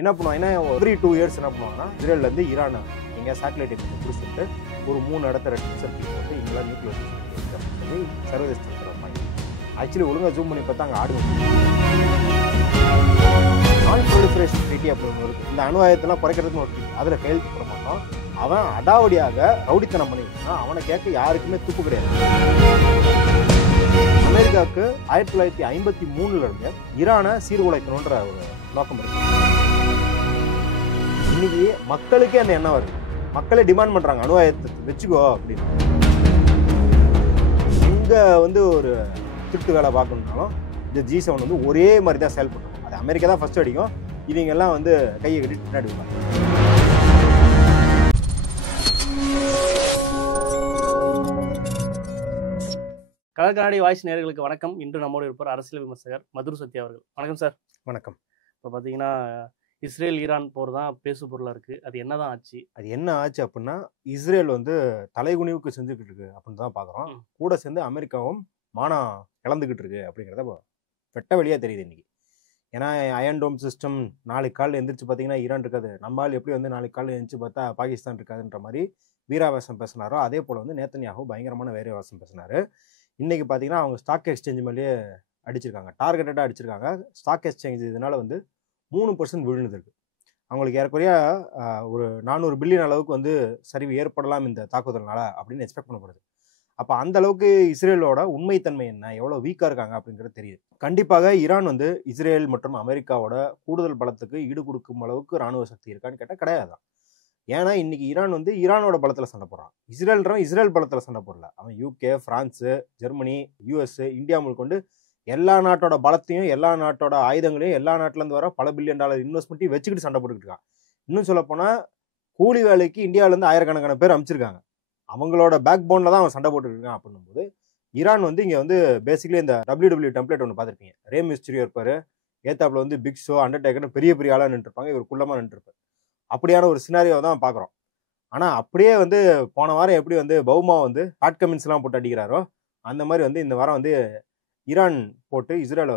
என்ன பண்ணுவாங்கன்னா every 2 years என்ன பண்ணுவாங்கன்னா இஸ்ரேல்லேருந்து ஈரான் எங்கே சேட்டலைட் பிடிச்சிட்டு ஒரு 3 இடத்த ரெட் சர்க்கிள் போட்டு இங்கெல்லாம் நியூக்ளியர் சொல்லி சர்வதேச வைப்பாங்க. ஆக்சுவலி ஒழுங்காக ஜூம் பண்ணி பார்த்தா அங்கே ஆடு நான் ப்ரொலிஃபரேஷன் ட்ரீட்டி அப்படின்னு இருக்குது. இந்த அணு ஆயுதத்தெல்லாம் குறைக்கிறதுன்னு ஒரு ட்ரீட்டி, அதில் கையெழுத்து போட மாட்டோம். அவன் அடாவடியாக ரவுடித்தனம் பண்ணிக்கிட்டா அவனை கேட்க யாருக்குமே துப்பு கிடையாது. அமெரிக்காவுக்கு 1953 இருந்து ஈரானை சீர்குலைக்கணுன்ற ஒரு நோக்கம் இருக்கு. இன்னைக்கு மக்களுக்கே அந்த எண்ணம் வருது, மக்களே டிமாண்ட் பண்றாங்க அணு ஆயுதத்தை வச்சுக்கோ அப்படின்னு. இங்க ஒரு திருட்டு வேலை பார்க்கணும்னாலும் இந்த G7 ஒரே மாதிரி தான் செயல்படுறோம். அது அமெரிக்கா தான் ஃபர்ஸ்ட் அடிக்கும், இவங்க எல்லாம் கையை கட்டி பின்னாடி விடுவாங்க. கலக்கநாடி வாய்ஸ் நேயர்களுக்கு வணக்கம். இன்று நம்மோடு இருப்பார் அரசியல் விமர்சகர் மதுரு சத்யா அவர்கள். வணக்கம் சார். வணக்கம். இப்போ பார்த்தீங்கன்னா இஸ்ரேல் ஈரான் போர் தான் பேசு பொருளாக இருக்குது. அது என்னதான் ஆச்சு? அது என்ன ஆச்சு அப்படின்னா, இஸ்ரேல் தலைகுனிவுக்கு செஞ்சுக்கிட்டு இருக்கு அப்படின்னு தான் பார்க்குறோம். கூட சேர்ந்து அமெரிக்காவும் மானம் இழந்துக்கிட்டு இருக்கு அப்படிங்கிறத வெட்ட வெளியாக தெரியுது இன்னைக்கு. ஏன்னா அயன் டோம் சிஸ்டம் நாளைக்கு காலையில் எந்திரிச்சு பார்த்தீங்கன்னா ஈரான் இருக்காது, நம்மளால் எப்படி நாளைக்கு காலையில் எழுந்திரிச்சு பார்த்தா பாகிஸ்தான் இருக்காதுன்ற மாதிரி வீராவேசம் பேசினாரோ அதே போல் நேத்தன்யாஹூ பயங்கரமான வீராவேசம் பேசினாரு. இன்னைக்கு பார்த்தீங்கன்னா அவங்க ஸ்டாக் எக்ஸ்சேஞ்ச் மேலேயே அடிச்சிருக்காங்க, டார்கெட்டடாக அடிச்சிருக்காங்க. ஸ்டாக் எக்ஸ்சேஞ்ச் இதனால 3% விழுந்து இருக்கு. அவங்களுக்கு ஏறக்குறைய ஒரு 400 பில்லியன் அளவுக்கு சரிவு ஏற்படலாம் இந்த தாக்குதல்னால அப்படின்னு எக்ஸ்பெக்ட் பண்ணப்படுது. அப்போ அந்த அளவுக்கு இஸ்ரேலோட உண்மைத்தன்மை என்ன, எவ்வளோ வீக்காக இருக்காங்க அப்படிங்கிறது தெரியுது. கண்டிப்பாக ஈரான் இஸ்ரேல் மற்றும் அமெரிக்காவோட கூடுதல் பலத்துக்கு ஈடு கொடுக்கும் அளவுக்கு ராணுவ சக்தி இருக்கான்னு கேட்டால் கிடையாது. ஏன்னா இன்னைக்கு ஈரான் ஈரானோட பலத்தில் சண்டை போடுறான், இஸ்ரேல் பலத்தில் சண்டை போடல. அவன் UK, France, Germany, US, India முதற்கொண்டு எல்லா நாட்டோட பலத்தையும் எல்லா நாட்டோட ஆயுதங்களையும் எல்லா நாட்டிலேருந்து வர பல பில்லியன் டாலர் இன்வெஸ்ட்மெண்ட்டையும் வச்சுக்கிட்டு சண்டை போட்டுக்கிட்டு இருக்கான். இன்னும் சொல்லப்போனால் கூலி வேலைக்கு இந்தியாவிலேருந்து ஆயிரக்கணக்கான பேர் அமைச்சிருக்காங்க, அவங்களோட பேக் போனில் தான் அவன் சண்டை போட்டுக்கிட்டு இருக்கான். அப்படின்னும்போது ஈரான் இங்கே பேசிக்கலி இந்த WW டெம்ப்ளேட் ஒன்று பார்த்துருப்பீங்க, ரே மிஸ்டரியோ இருப்பார், ஏத்தாப்பில் பிக் ஷோ, அண்டர்டேக்கர்னு பெரிய பெரிய ஆளாக நின்றுருப்பாங்க, இவர் குள்ளமாக நின்றுருப்பார். அப்படியான ஒரு சினாரியோவை தான் பார்க்குறோம். ஆனால் அப்படியே போன வாரம் எப்படி பௌமா ஹாட் கமெண்ட்ஸ்லாம் போட்டு அடிக்கிறாரோ அந்த மாதிரி இந்த வாரம் ஈரான் போட்டு இஸ்ரேலை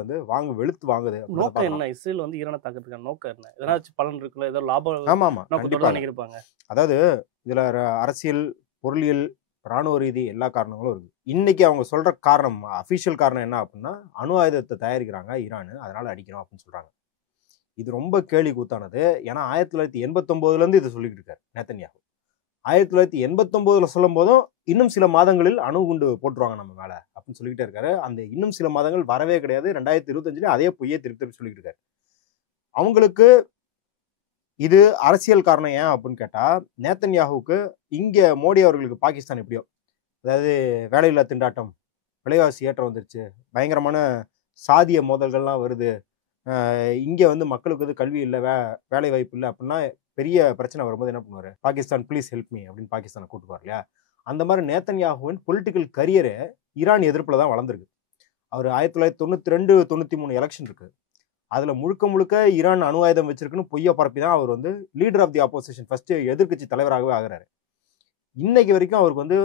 வெளுத்து வாங்குது. நோக்கம் என்ன? இஸ்ரேல் ஈரானை தாக்கிறதுக்கான நோக்கம் என்ன? ஏதாச்சும் பலன் இருக்குல்ல, ஏதோ லாபம்? ஆமாம், நோக்கத்தோட நினைப்பாங்க. அதாவது இதில் அரசியல், பொருளியல், ராணுவ ரீதி எல்லா காரணங்களும் இருக்குது. இன்னைக்கு அவங்க சொல்ற காரணம், அஃபிஷியல் காரணம் என்ன அப்படின்னா, அணு ஆயுதத்தை தயாரிக்கிறாங்க ஈரான், அதனால அடிக்கிறோம் அப்படின்னு சொல்றாங்க. இது ரொம்ப கேலி கூத்தானது. ஏன்னா 1989 இது சொல்லிக்கிட்டு இருக்காரு நேத்தன்யாஹூ. 1989 சொல்லும் போதும் இன்னும் சில மாதங்களில் அணு குண்டு போட்டுருவாங்க நம்ம மேல அப்படின்னு சொல்லிக்கிட்டே இருக்காரு. அந்த இன்னும் சில மாதங்கள் வரவே கிடையாது. 2025 அதே பொய்யே திருப்பி சொல்லிக்கிட்டு இருக்காரு. அவங்களுக்கு இது அரசியல் காரணம் ஏன் அப்படின்னு கேட்டா, நேத்தன்யாஹூக்கு இங்க மோடி அவர்களுக்கு பாகிஸ்தான் எப்படியோ, அதாவது வேலையில்லா திண்டாட்டம், விலைவாசி ஏற்றம் வந்துருச்சு, பயங்கரமான சாதிய மோதல்கள்லாம் வருது, இங்கே மக்களுக்கு கல்வி இல்லை, வேலை வாய்ப்பு இல்லை அப்படின்னா பெரிய பிரச்சனை வரும்போது என்ன பண்ணுவார், பாகிஸ்தான் ப்ளீஸ் ஹெல்ப் மீ அப்படின்னு பாகிஸ்தானை கூட்டுவார் இல்லையா. அந்த மாதிரி நேத்தன்யாஹூவின் பொலிட்டிக்கல் கரியரே ஈரான் எதிர்ப்பில் தான் வளர்ந்துருக்கு. அவர் 1992, 93 எலெக்ஷன் இருக்கு, அதில் முழுக்க ஈரான் அணு ஆயுதம் வச்சிருக்குன்னு பொய்ய பரப்பி தான் அவர் leader of the opposition, first எதிர்கட்சி தலைவராகவே ஆகிறாரு. இன்னைக்கு வரைக்கும் அவருக்கு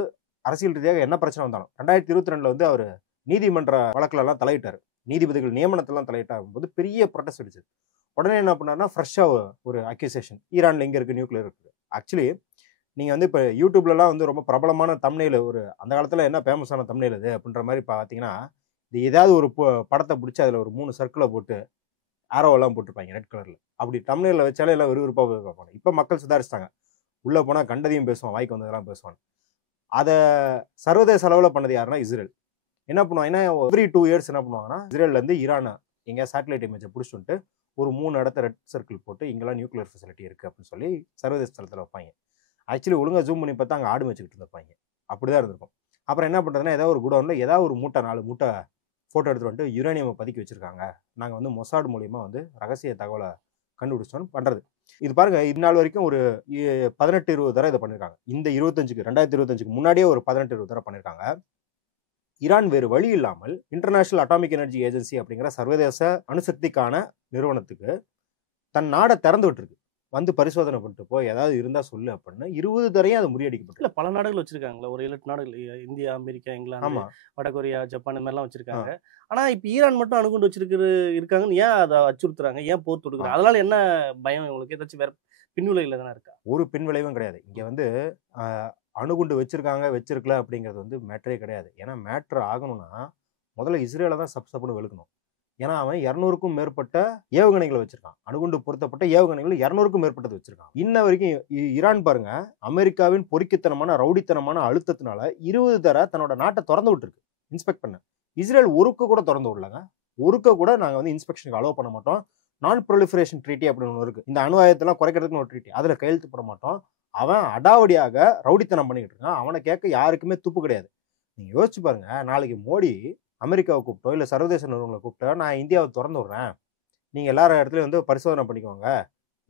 அரசியல் ரீதியாக என்ன பிரச்சனை வந்தாலும் 2022 அவர் நீதிமன்ற வழக்கிலெல்லாம் தலையிட்டார், நீதிபதிகள் நியமனத்தெல்லாம் தலையிட்டாகும் போது பெரிய ப்ரொடெஸ்ட் அடிச்சது. உடனே என்ன பண்ணாருன்னா ஃப்ரெஷ்ஷாக ஒரு அக்யூசேஷன், ஈரானில் எங்கே இருக்குது நியூக்ளியர் இருக்குது. ஆக்சுவலி நீங்கள் இப்போ யூடியூப்லலாம் ரொம்ப பிரபலமான தம்ப்நெயில், ஒரு அந்த காலத்தில் என்ன ஃபேமஸான தம்ப்நெயில் இது அப்படின்ற மாதிரி பார்த்தீங்கன்னா, இது ஏதாவது ஒரு படத்தை பிடிச்சி அதில் ஒரு 3 சர்க்கிளை போட்டு ஆரோவெல்லாம் போட்டிருப்பாங்க ரெட் கலரில். அப்படி தம்ப்நெயிலில் வச்சாலே எல்லாம் விறுவிறுப்பாக பார்ப்பாங்க. இப்போ மக்கள் சுதாரிச்சிட்டாங்க, உள்ளே போனால் கண்டதையும் பேசுவான், வாய்க்கு வந்ததெல்லாம் பேசுவான். அதை சர்வதேச அளவில் பண்ணது யாருன்னா இஸ்ரேல். என்ன பண்ணுவாங்கன்னா எவ்ரி 2 இயர்ஸ் என்ன பண்ணுவாங்கன்னா இஸ்ரேல்லேருந்து ஈரானை எங்கேயா சேட்டலைட் இமேஜை பிடிச்சிட்டு ஒரு 3 இடத்த ரெட் சர்க்கிள் போட்டு இங்கெல்லாம் நியூக்ளியர் ஃபெசிலிட்டி இருக்குது அப்படின்னு சொல்லி சர்வதேச தளத்தில் வைப்பாங்க. ஆக்சுவலி ஒழுங்காக ஜூம் பண்ணி பார்த்தா அங்கே ஆடு வச்சுக்கிட்டு இருந்திருப்பாங்க, அப்படி தான் இருந்திருக்கும். அப்புறம் என்ன பண்ணுறதுன்னா ஏதாவது ஒரு குடோனில் ஏதாவது ஒரு 4 மூட்டை ஃபோட்டோ எடுத்துகிட்டு வந்துட்டு யுரேனியமை பதுக்கி வச்சுருக்காங்க, நாங்கள் மொசாட் மூலிமா ரகசிய தகவலை கண்டுபிடிச்சோன்னு பண்ணுறது. இது பாருங்க, இது நாள் வரைக்கும் ஒரு 18-20 தடவை இதை பண்ணியிருக்காங்க. இந்த 2025க்கு முன்னாடியே ஒரு 18-20 தடவை பண்ணியிருக்காங்க. ஈரான் வேறு வழி இல்லாமல் இன்டர்நேஷனல் அட்டாமிக் எனர்ஜி ஏஜென்சி அப்படிங்கிற சர்வதேச அணுசக்திக்கான நிறுவனத்துக்கு தன் நாடை திறந்து விட்டுருக்கு. வந்து பரிசோதனை பண்ணிட்டு போ, ஏதாவது இருந்தா சொல்லு அப்படின்னு 20 தரையும் அது முறியடிக்கப்பட்டது. இல்ல பல நாடுகள் வச்சிருக்காங்களா? ஒரு 7, 8 நாடுகள் இந்தியா, அமெரிக்கா, இங்கிலாந்து, ஆமா. வடகொரியா, ஜப்பான் இந்த மாதிரிலாம் ஆ. வச்சிருக்காங்க. ஆனா இப்ப ஈரான் மட்டும் அணுகுண்டு இருக்காங்கன்னு ஏன் அத அச்சுறுத்துறாங்க? ஏன் போர் ஆ. தொடுக்குறாங்க? அதனால என்ன பயம் உங்களுக்கு? ஏதாச்சும் வேற பின்விளைவுகள் எதனா இருக்கா? ஒரு பின் விளைவும் கிடையாது. இங்க வந்து அ அணுகுண்டு வச்சிருக்காங்க, வச்சிருக்கல அப்படிங்கிறது வந்து மேட்டரே கிடையாது. ஏன்னா மேட்டர் ஆகணும்னா, முதல்ல இஸ்ரேல தான் சப் சப்புன்னு வெளுக்கணும். ஏன்னா அவன் 200க்கும் மேற்பட்ட ஏவுகணைகள வச்சிருக்கான். அணுகுண்டு பொருத்தப்பட்ட ஏவுகணைகள் 200க்கும் மேற்பட்டது வச்சிருக்கான். இன்ன வரைக்கும் ஈரான் பாருங்க, அமெரிக்காவின் பொறுக்கித்தனமான, ரவுடித்தனமான அழுத்தத்தினால 20 தர தன்னோட நாட்ட தொறந்து விட்டுருக்கு. இன்ஸ்பெக்ட் பண்ண. இஸ்ரேல் ஒருக்க கூட தொறந்து விடலங்க. ஒருக்க கூட நாங்க வந்து இன்ஸ்பெக்ஷனுக்கு அலோவ் பண்ண மாட்டோம். நான் புரொலிஃபரேஷன் ட்ரீட்டி அப்படின்னு ஒண்ணு இருக்கு. இந்த அணு ஆயுதத்தெல்லாம் குறைக்கிறதுக்குன்னு ஒரு ட்ரீட்டி. அதுல கையெழுத்து போட மாட்டோம். அவன் அடாவடியாக ரவுடித்தனம் பண்ணிக்கிட்டு இருக்கான். அவன கேட்க யாருக்குமே துப்பு கிடையாது. நீங்க யோசிச்சு பாருங்க. நாளைக்கு மோடி அமெரிக்காவ கூப்பிட்டோ, இல்ல சர்வதேச நிறுவனங்கள கூப்பிட்டோ, நான் இந்தியாவ தொறந்து விடுறேன். நீங்க எல்லா இடத்துலயும் வந்து பரிசோதனை பண்ணிக்கோங்க.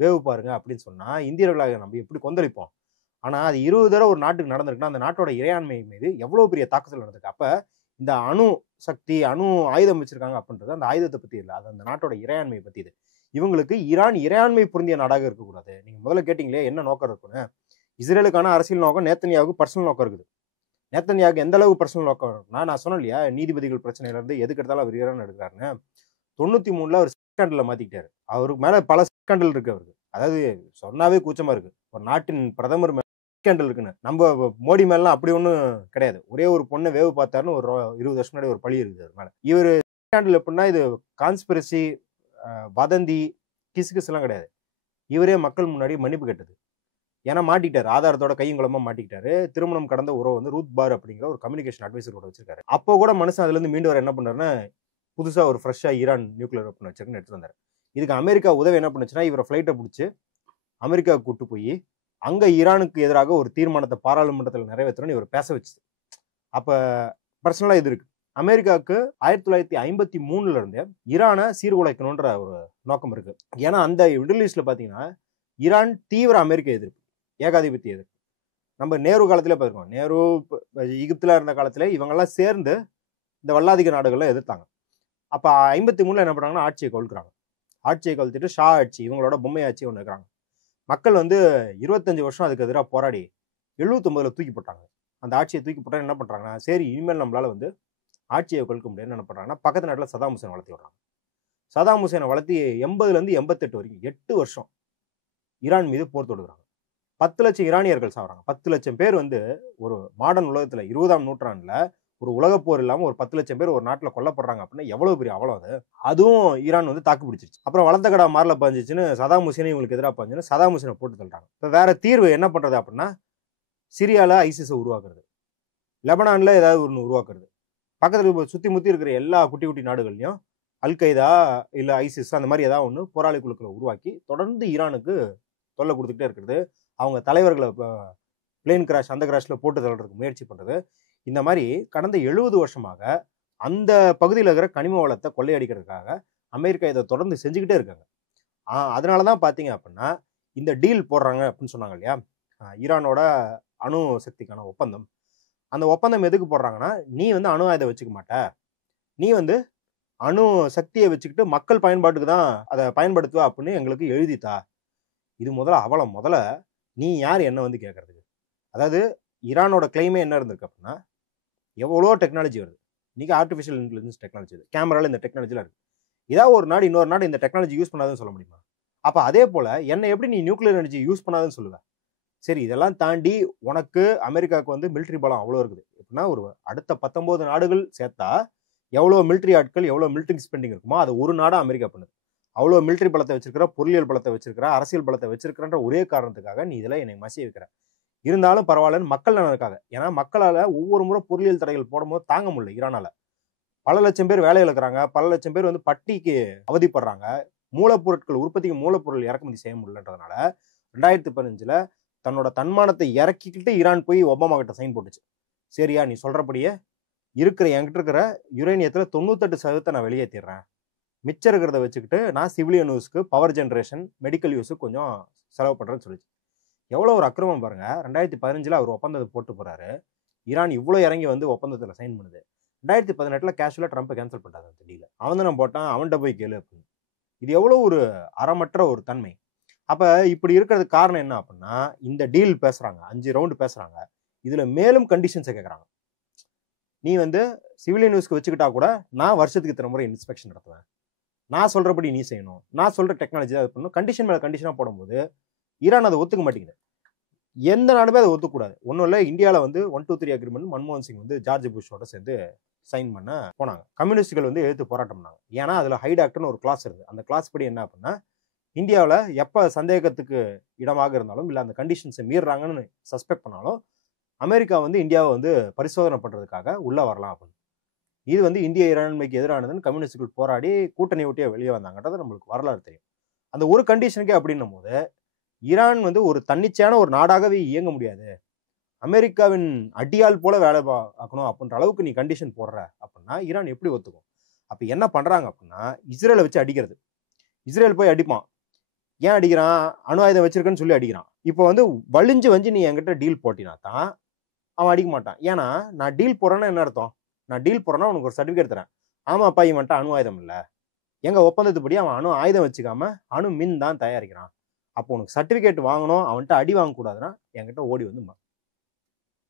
வேவு பாருங்க அப்படின்னு சொன்னா, இந்தியர்களாகிய நம்ம எப்படி கொந்தளிப்போம்? ஆனா அது 20 தடவ ஒரு நாட்டுக்கு நடந்திருக்குன்னா, அந்த நாட்டோட இறையாண்மை மீது எவ்வளவு பெரிய தாக்குதல் நடந்திருக்கு. அப்ப இந்த அணு சக்தி, அணு ஆயுதம் வச்சிருக்காங்க அப்படின்றது அந்த ஆயுதத்த பத்தி இல்ல. அது அந்த நாட்டோட இறையாண்மைய பத்தி இது. இவங்களுக்கு ஈரான் இறையாண்மை பொருந்திய நாடாக இருக்கக்கூடாது. நீங்க முதல்ல கேட்டீங்களே என்ன நோக்கம் இருக்குன்னு. இஸ்ரேலுக்கான அரசியல் நோக்கம் நேத்தன்யாவுக்கு பர்சனல் நோக்கம் இருக்குது. நேத்தன்யாவுக்கு எந்த அளவுக்கு பர்சனல் நோக்கம் இருக்குன்னா, நான் சொன்னேன் இல்லையா? நீதிபதிகள் பிரச்சனையில இருந்து எதுக்கு எடுத்தாலும் அவர் ஈரான் எடுக்கிறாருன்னு. 93ல அவர் ஸ்கேண்டல்ல மாத்திக்கிட்டாரு. அவருக்கு மேல பல ஸ்கேண்டல் இருக்கு அவருக்கு. அதாவது சொன்னாவே கூச்சமா இருக்கு. ஒரு நாட்டின் பிரதமர் மேல ஸ்கேண்டல் இருக்குன்னு. நம்ம மோடி மேலலாம் அப்படி ஒண்ணும் கிடையாது. ஒரே ஒரு பொண்ண வேவு பார்த்தாருன்னு ஒரு 20 வருஷம் முன்னாடி ஒரு பழி இருக்குது அவர் மேல. இவரு ஸ்கேண்டல் எப்படின்னா இது கான்ஸ்பிரசி, வதந்தி, கிசுகிசுலாம் கிடையாது. இவரே மக்கள் முன்னாடி மன்னிப்பு கேட்டது. ஏன்னா மாட்டிக்கிட்டாரு. ஆதாரத்தோட கையும் களமா மாட்டிக்கிட்டாரு. திருமணம் கடந்த உறவு வந்து ரூத் பார் அப்படிங்கிற ஒரு கம்யூனிகேஷன் அட்வைசர் கூட வச்சிருக்காரு. அப்போ கூட மனுஷன் அதுல இருந்து மீண்டு வர என்ன பண்ணாருன்னா, புதுசா ஒரு ஃப்ரெஷ்ஷா ஈரான் நியூக்ளியர் வெப்பன் வச்சிருக்குன்னு எடுத்துட்டு வந்தாரு. இதுக்கு அமெரிக்கா உதவி என்ன பண்ணுச்சுன்னா, இவர ஃபிளைட்ட புடிச்சு அமெரிக்காவுக்கு கூட்டு போய், அங்க ஈரானுக்கு எதிராக ஒரு தீர்மானத்த பாராளுமன்றத்துல நிறைவேற்றணும்னு இவர பேச வச்சுது. அப்ப பர்சனலா இது இருக்கு. அமெரிக்காவுக்கு 1953ல இருந்தே ஈரான சீர்குலைக்கணும்ன்ற ஒரு நோக்கம் இருக்கு. ஏன்னா அந்த மிடில் ஈஸ்ட்ல பாத்தீங்கன்னா, ஈரான் தீவிர அமெரிக்க எதிர்ப்பு, ஏகாதிபத்திய எதிர்ப்பு. நம்ம நேரு காலத்திலே பார்த்திருக்கோம். நேரு எகிப்துல இருந்த காலத்திலே இவங்கெல்லாம் சேர்ந்து இந்த வல்லாதிக்க நாடுகளை எதிர்த்தாங்க. அப்ப 53ல என்ன பண்ணாங்கன்னா ஆட்சியை கவிழ்க்கிறாங்க. ஆட்சியை கவிழ்த்துட்டு ஷா ஆட்சி, இவங்களோட பொம்மை ஆட்சி ஒன்று இருக்கிறாங்க. மக்கள் வந்து 25 வருஷம் அதுக்கு எதிராக போராடி 79ல தூக்கி போட்டாங்க. அந்த ஆட்சியை தூக்கி போட்டா என்ன பண்றாங்கன்னா, சரி இனிமேல் நம்மளால வந்து ஆட்சியை கவிழ்க்க முடியாதுன்னு என்ன பண்றாங்கன்னா, பக்கத்து நாட்டில் சதாம் ஹுசேன் வளர்த்தி விடுறாங்க. சதாம் ஹுசேனை வளர்த்தி 80ல இருந்து 88 வரைக்கும் 8 வருஷம் ஈரான் மீது போர் தொடுக்கிறாங்க. 10 லட்சம் ஈரானியர்கள் சாவறாங்க. 10 லட்சம் பேர் வந்து ஒரு மாடர்ன் உலகத்துல 20ஆம் நூற்றாண்டுல ஒரு உலகப் போர் இல்லாம ஒரு 10 லட்சம் பேர் ஒரு நாட்டுல கொல்லப்படுறாங்க அப்படின்னா எவ்வளவு பெரிய அவலம் அது. அதுவும் ஈரான் வந்து தாக்கு பிடிச்சிருச்சு. அப்புறம் வளர்ந்த கடா மாறல பாஞ்சிச்சுன்னு சதாம் ஹுசேனை இவங்களுக்கு எதிராக பாஞ்சுன்னு சதாம் ஹுசேனை போட்டு தள்ளுறாங்க. இப்ப வேற தீர்வு என்ன பண்றது அப்படின்னா, சிரியால ஐசிஸை உருவாக்குறது, லெபனான்ல ஏதாவது ஒன்று உருவாக்குறது, பக்கத்துல சுத்தி முத்தி இருக்கிற எல்லா குட்டி குட்டி நாடுகள்லயும் அல் கைதா இல்ல ஐசிஸ் அந்த மாதிரி ஏதாவது ஒன்று போராளி குழுக்களை உருவாக்கி தொடர்ந்து ஈரானுக்கு தொல்லை கொடுத்துக்கிட்டே இருக்கிறது. அவங்க தலைவர்களை பிளேன் கிராஷ் அந்த கிராஷ்ல போட்டு தள்ளுறதுக்கு முயற்சி பண்றது. இந்த மாதிரி கடந்த 70 வருஷமாக அந்த பகுதியில் இருக்கிற கனிம வளத்தை கொள்ளையடிக்கிறதுக்காக அமெரிக்கா இதை தொடர்ந்து செஞ்சுக்கிட்டே இருக்காங்க. அதனாலதான் பாத்தீங்க அப்படின்னா இந்த டீல் போடுறாங்க அப்படின்னு சொன்னாங்க இல்லையா, ஈரானோட அணு சக்திக்கான ஒப்பந்தம். அந்த ஒப்பந்தம் எதுக்கு போடுறாங்கன்னா, நீ வந்து அணு ஆயுதம் வச்சுக்க மாட்ட, நீ வந்து அணு சக்தியை வச்சுக்கிட்டு மக்கள் பயன்பாட்டுக்கு தான் அதை பயன்படுத்துவ அப்படின்னு எங்களுக்கு எழுதித்தா. இது முதல்ல அவலம். முதல்ல நீ யார் என்ன வந்து கேட்கறதுக்கு? அதாவது ஈரானோட கிளைமே என்ன இருந்திருக்கு அப்படின்னா, எவ்வளோ டெக்னாலஜி வருது இன்னைக்கு, ஆர்டிஃபிஷியல் இன்டெலிஜென்ஸ் டெக்னாலஜி, இந்த இந்த டெக்னாலஜிலாம் இருக்கு. ஏதாவது ஒரு நாடு இன்னொரு நாடு இந்த டெக்னாலஜி யூஸ் பண்ணாதுன்னு சொல்ல முடியுமா? அப்ப அதே போல என்ன எப்படி நீ நியூக்ளியர் எனர்ஜி யூஸ் பண்ணாதுன்னு சொல்லுவ? சரி, இதெல்லாம் தாண்டி உனக்கு அமெரிக்காவுக்கு வந்து மிலிட்டரி பலம் அவ்வளோ இருக்குது. எப்படின்னா ஒரு அடுத்த 19 நாடுகள் சேர்த்தா எவ்வளோ மிலிட்டரி ஆட்கள், எவ்வளோ மிலிட்டரி ஸ்பெண்டிங் இருக்குமோ அது ஒரு நாடா அமெரிக்கா பண்ணுது. அவ்வளோ மிலிட்டரி பலத்தை வச்சிருக்கிற, பொருளியல் பலத்தை வச்சிருக்கிற, அரசியல் பலத்தை வச்சிருக்கிறன்ற ஒரே காரணத்துக்காக நீ இதெல்லாம் என்னை மசிய வைக்கிற. இருந்தாலும் பரவாயில்லன்னு மக்கள் நலனுக்காக. ஏன்னா மக்களால ஒவ்வொரு முறை பொருளியல் தடைகள் போடும்போது தாங்க முடியல ஈரானால. பல லட்சம் பேர் வேலை இழக்கிறாங்க, பல லட்சம் பேர் வந்து பட்டிக்கு அவதிப்படுறாங்க. மூலப்பொருட்கள் உற்பத்திக்கு மூலப்பொருள் இறக்குமதி செய்ய முடியலன்றதுனால 2015ல தன்னோட தன்மானத்தை இறக்கிக்கிட்டு ஈரான் போய் ஒபாமா கிட்ட சைன் போட்டுச்சு. சரியா, நீ சொல்றபடியே என்கிட்ட இருக்கிற யுரேனியத்துல 98% நான் வெளியேற்றிடுறேன், மிச்சம் இருக்கிறத வச்சுக்கிட்டு நான் சிவிலியன் யூஸ்க்கு, பவர் ஜென்ரேஷன், மெடிக்கல் யூஸுக்கு கொஞ்சம் செலவு பண்றேன்னு சொல்லிச்சு. எவ்வளவு ஒரு அக்கிரமம் பாருங்க. 2015ல அவர் ஒப்பந்தத்தை போட்டு போறாரு. ஈரான் இவ்வளவு இறங்கி வந்து ஒப்பந்தத்துல சைன் பண்ணுது. 2018ல கேஷுவலா ட்ரம்ப் கேன்சல் பண்ணாரு அந்த டீல. அவன் தான் போட்டான், அவன்கிட்ட போய் கேளு அப்படின்னு. இது எவ்வளவு ஒரு அறமற்ற ஒரு தன்மை. அப்போ இப்படி இருக்கிறதுக்கு காரணம் என்ன அப்படின்னா, இந்த டீல் பேசுகிறாங்க, 5 ரவுண்டு பேசுகிறாங்க. இதில் மேலும் கண்டிஷன்ஸை கேட்குறாங்க. நீ வந்து சிவிலியன் யூஸ்க்கு வச்சுக்கிட்டா கூட நான் வருஷத்துக்கு இத்தனை முறை இன்ஸ்பெக்ஷன் நடத்துவேன், நான் சொல்கிறபடி நீ செய்யணும், நான் சொல்கிற டெக்னாலஜி தான் இது பண்ணணும். கண்டிஷன் மேலே கண்டிஷனாக போடும்போது ஈரான் அதை ஒத்துக்க மாட்டேங்குது. எந்த நாடுமே அதை ஒத்துக்கூடாது. ஒன்றும் இல்லை, இந்தியாவில் வந்து 123 அக்ரிமெண்ட் மன்மோகன் சிங் வந்து ஜார்ஜ் புஷோட சேர்ந்து சைன் பண்ண போனாங்க. கம்யூனிஸ்டுகள் வந்து எதிர்த்து போராட்டம் பண்ணாங்க. ஏன்னா அதில் ஹைட் ஆக்ட்னு ஒரு கிளாஸ் இருக்குது. அந்த கிளாஸ் படி என்ன அப்படின்னா, இந்தியாவில் எப்போ சந்தேகத்துக்கு இடமாக இருந்தாலும் இல்லை அந்த கண்டிஷன்ஸை மீறுறாங்கன்னு சஸ்பெக்ட் பண்ணாலும் அமெரிக்கா வந்து இந்தியாவை வந்து பரிசோதனை பண்ணுறதுக்காக உள்ளே வரலாம் அப்படின்னு. இது வந்து இந்திய இறையாண்மைக்கு எதிரானதுன்னு கம்யூனிஸ்டுகள் போராடி கூட்டணி விட்டியே வெளியே வந்தாங்கன்றது நம்மளுக்கு வரலாறு தெரியும். அந்த ஒரு கண்டிஷனுக்கே அப்படின்னும் போது ஈரான் வந்து ஒரு தன்னிச்சையான ஒரு நாடாகவே இயங்க முடியாது, அமெரிக்காவின் அடியால் போல வேலை பார்க்கணும் அப்படின்ற அளவுக்கு நீ கண்டிஷன் போடுற அப்படின்னா ஈரான் எப்படி ஒத்துக்கும்? அப்போ என்ன பண்ணுறாங்க அப்படின்னா, இஸ்ரேலை வச்சு அடிக்கிறது. இஸ்ரேல் போய் அடிப்பான். ஏன் அடிக்கிறான்? அணு ஆயுதம் வச்சிருக்கேன்னு சொல்லி அடிக்கிறான். இப்போ வந்து வலிஞ்சு நீ என்கிட்ட டீல் போட்டினா தான் அவன் அடிக்க மாட்டான். ஏன்னா நான் டீல் போடுறேன்னா என்ன அர்த்தம்? நான் டீல் போடுறேன்னா உனக்கு ஒரு சர்டிஃபிகேட் தரேன். ஆமாப்பா இவன்ட்ட அணு ஆயுதம் இல்லை, எங்க ஒப்பந்தத்துப்படி அவன் அணு ஆயுதம் வச்சுக்காம அணு மின் தான் தயாரிக்கிறான். அப்போ உனக்கு சர்டிஃபிகேட் வாங்கணும், அவன்கிட்ட அடி வாங்கக்கூடாதுன்னா என்கிட்ட ஓடி வந்து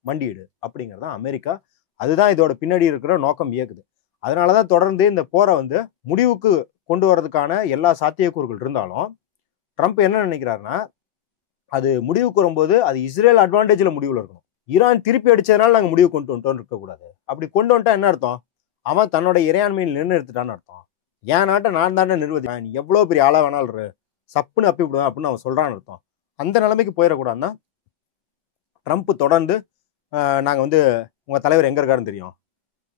மண்டியிடு அப்படிங்கிறதான் அமெரிக்கா. அதுதான் இதோட பின்னாடி இருக்கிற நோக்கம் இயக்குது. அதனாலதான் தொடர்ந்து இந்த போரை வந்து முடிவுக்கு கொண்டு வரதுக்கான எல்லா சாத்தியக்கூறுகள் இருந்தாலும் ட்ரம்ப் என்ன நினைக்கிறாருன்னா, அது முடிவுக்கு வரும்போது அது இஸ்ரேல் அட்வான்டேஜ்ல முடிவுல இருக்கணும். ஈரான் திருப்பி அடிச்சதுனால நாங்கள் முடிவு கொண்டு வந்துட்டோம்னு இருக்கக்கூடாது. அப்படி கொண்டு வந்துட்டா என்ன அர்த்தம்? அவன் தன்னோட இறையாண்மையில் நிர்ணயித்துட்டான்னு அர்த்தம். என் நாட்டை நான் தானே நிர்வகிப்பேன், நீ எவ்வளோ பெரிய ஆளா வேணாலும் சப்புன்னு அப்பி விடுவேன் அப்படின்னு அவன் சொல்றான்னு அர்த்தம். அந்த நிலைமைக்கு போயிடக்கூடாதுன்னா ட்ரம்ப் தொடர்ந்து நாங்கள் வந்து உங்கள் தலைவர் எங்கே இருக்காருன்னு தெரியும்,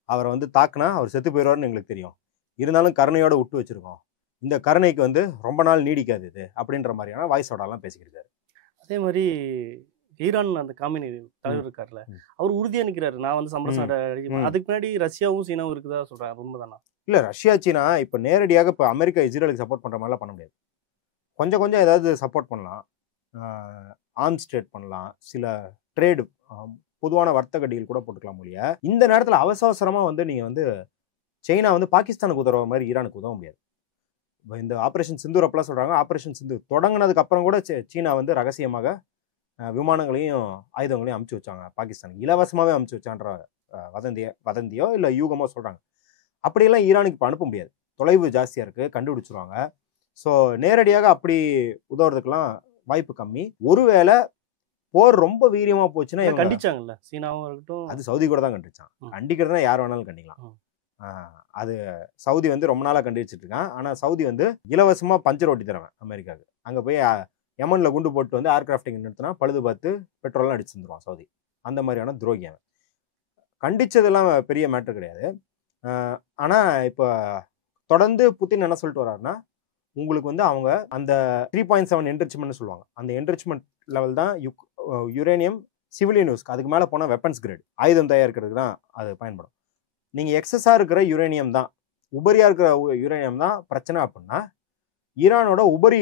அவரை வந்து தாக்குனா அவர் செத்து போயிடுவார்னு எங்களுக்கு தெரியும், இருந்தாலும் கருணையோட விட்டு வச்சிருக்கோம், இந்த கருணைக்கு வந்து ரொம்ப நாள் நீடிக்காது இது அப்படின்ற மாதிரியான வாய்ஸோடலாம் பேசிக்கிட்டு. அதே மாதிரி ஈரான் அந்த காமினி தலைவர் இருக்காருல்ல, அவர் உறுதியா நிற்கிறாரு, நான் வந்து சமரசம் அடிக்க. அதுக்கு முன்னாடி ரஷ்யாவும் சீனாவும் இருக்குதா சொல்றாங்க, உண்மைதானா? இல்லை, ரஷ்யா சீனா இப்போ நேரடியாக இப்போ அமெரிக்கா இஸ்ரேலுக்கு சப்போர்ட் பண்ணுற மாதிரிலாம் பண்ண முடியாது. கொஞ்சம் கொஞ்சம் ஏதாவது சப்போர்ட் பண்ணலாம், ஆர்ம்ஸ் ட்ரேட் பண்ணலாம், சில ட்ரேடு பொதுவான வர்த்தக டீல் கூட போட்டுக்கலாம் முடிய. இந்த நேரத்தில் அவசரமாக வந்து நீங்கள் வந்து சைனா வந்து பாகிஸ்தானுக்கு உதவுற மாதிரி ஈரானுக்கு உதவ முடியாது. இந்த ஆப்ரேஷன் சிந்தூர் அப்பெல்லாம் சொல்கிறாங்க, ஆப்ரேஷன் சிந்தூர் தொடங்கினதுக்கு அப்புறம் கூட சீனா வந்து ரகசியமாக விமானங்களையும் ஆயுதங்களையும் அமுச்சு வச்சாங்க பாகிஸ்தானுக்கு, இலவசமாகவே அமுச்சு வச்சான்ற வதந்தியோ இல்லை யூகமோ சொல்கிறாங்க. அப்படியெல்லாம் ஈரானுக்கு இப்போ அனுப்ப முடியாது, தொலைவு ஜாஸ்தியாக இருக்குது, கண்டுபிடிச்சிருவாங்க. ஸோ நேரடியாக அப்படி உதவுறதுக்கெல்லாம் வாய்ப்பு கம்மி. ஒருவேளை போர் ரொம்ப வீரியமா போச்சுன்னா கண்டிச்சாங்கல்ல சீனாவும் இருக்கட்டும், அது சவுதி கூட தான் கண்டிச்சான். கண்டிக்கிறதுனா யார் வேணாலும் கண்டிக்கலாம். அது சவுதி வந்து ரொம்ப நாளாக கண்டிச்சுட்டு இருக்கான். ஆனால் சவுதி வந்து இலவசமாக பஞ்சர் ஓட்டி தருவேன் அமெரிக்காவுக்கு. அங்கே போய் யமனில் குண்டு போட்டு வந்து ஏர்கிராஃப்டிங் நிறுத்தினா பழுது பார்த்து பெட்ரோல்லாம் அடிச்சு தந்துடுவான் சவுதி. அந்த மாதிரியான துரோகி அவன். கண்டிச்சதெல்லாம் பெரிய மேட்டர் கிடையாது. ஆனால் இப்போ தொடர்ந்து புத்தின் என்ன சொல்லிட்டு வர்றாருன்னா, உங்களுக்கு வந்து அவங்க அந்த 3.7 என்ரிச்மெண்ட்னு சொல்லுவாங்க, அந்த என்ரிச்மெண்ட் லெவல் தான் யுரேனியம் சிவிலியன் யூஸ்க்கு, அதுக்கு மேலே போனால் வெப்பன்ஸ் கிரேட், ஆயுதம் தயாரிக்கிறதுக்கு தான் அது பயன்படும். நீங்கள் எக்ஸஸாக இருக்கிற யுரேனியம் தான், உபரியாக இருக்கிற யுரேனியம் தான் பிரச்சனை அப்படின்னா ஈரானோட உபரி